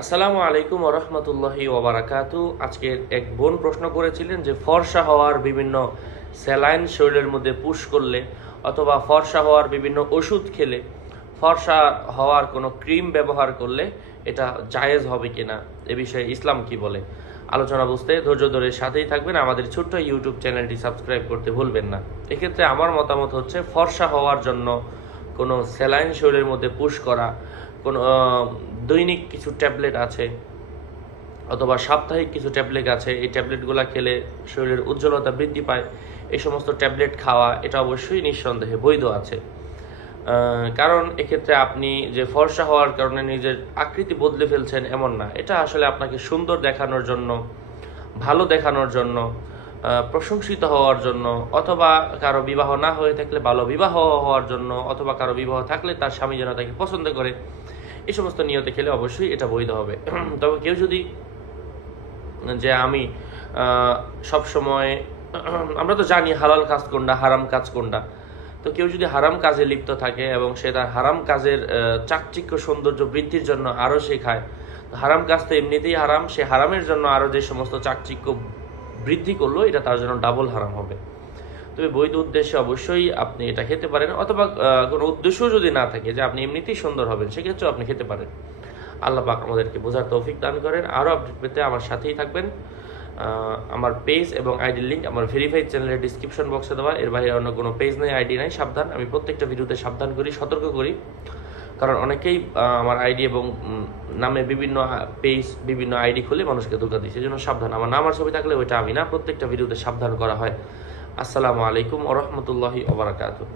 আসসালামু আলাইকুম ওয়া রাহমাতুল্লাহি ওয়া বারাকাতু। আজকে এক বোন প্রশ্ন করেছিলেন যে ফর্সা হওয়ার বিভিন্ন স্যালাইন শরীরের মধ্যে পুশ করলে অথবা ফর্সা হওয়ার বিভিন্ন ওষুধ খেলে ফর্সা হওয়ার কোনো ক্রিম ব্যবহার করলে এটা জায়েজ হবে কিনা, এ বিষয়ে ইসলাম কি বলে। আলোচনা বুঝতে ধৈর্য ধরে সাথেই থাকবেন, আমাদের ছোট্ট ইউটিউব চ্যানেলটি সাবস্ক্রাইব করতে ভুলবেন না। এক্ষেত্রে আমার মতামত হচ্ছে ফর্সা হওয়ার জন্য কোনো স্যালাইন শরীরের মধ্যে পুশ করা, কোনো দৈনিক কিছু ট্যাবলেট আছে অথবা সাপ্তাহিক কিছু ট্যাবলেট আছে, এই ট্যাবলেটগুলো খেলে শরীরের উজ্জ্বলতা বৃদ্ধি পায়, এই সমস্ত ট্যাবলেট খাওয়া এটা অবশ্যই নিঃসন্দেহে বৈধ আছে। কারণ এক্ষেত্রে আপনি যে ফর্সা হওয়ার কারণে নিজের আকৃতি বদলে ফেলছেন এমন না, এটা আসলে আপনাকে সুন্দর দেখানোর জন্য, ভালো দেখানোর জন্য, প্রশংসিত হওয়ার জন্য, অথবা কারো বিবাহ না হয়ে থাকলে ভালো বিবাহ হওয়ার জন্য, অথবা কারো বিবাহ থাকলে তার স্বামী যেন তাকে পছন্দ করে, এই সমস্ত নিয়তে খেলে অবশ্যই এটা বৈধ হবে। তবে কেউ যদি যে আমি সব সময়, আমরা তো জানি হালাল কাজ কোনটা হারাম কাজ কোনটা, তো কেউ যদি হারাম কাজে লিপ্ত থাকে এবং সে তার হারাম কাজের চাকচিক্য সৌন্দর্য বৃদ্ধির জন্য আরও সে খায়, হারাম কাজ তো এমনিতেই হারাম, সে হারামের জন্য আরও যে সমস্ত চাকচিক্য বৃদ্ধি করলো এটা তার জন্য ডাবল হারাম হবে। তবে বৈধ উদ্দেশ্যে অবশ্যই আপনি এটা খেতে পারেন, অথবা কোনো উদ্দেশ্য যদি না থাকে যে আপনি এমনিতেই সুন্দর হবেন, সেক্ষেত্রেও আপনি খেতে পারেন। আল্লাহ পাক আমাদেরকে বোঝার তৌফিক দান করেন। আরও আপডেট পেতে আমার সাথেই থাকবেন। আমার পেজ এবং আইডির লিঙ্ক আমার ভেরিফাইড চ্যানেলের ডিসক্রিপশন বক্সে দেওয়া, এর বাইরে অন্য কোনো পেজ নেই, আইডি নাই। সাবধান, আমি প্রত্যেকটা ভিডিওতে সাবধান করি, সতর্ক করি, কারণ অনেকেই আমার আইডি এবং নামে বিভিন্ন পেজ বিভিন্ন আইডি খুলে মানুষকে ধোঁকা দিচ্ছে, এই জন্য সাবধান। আমার নাম আর ছবি থাকলে ওইটা আমি না, প্রত্যেকটা ভিডিওতে সাবধান করা হয়। আসসালামু আলাইকুম ওয়া রাহমাতুল্লাহি ওয়া বারাকাতুহু।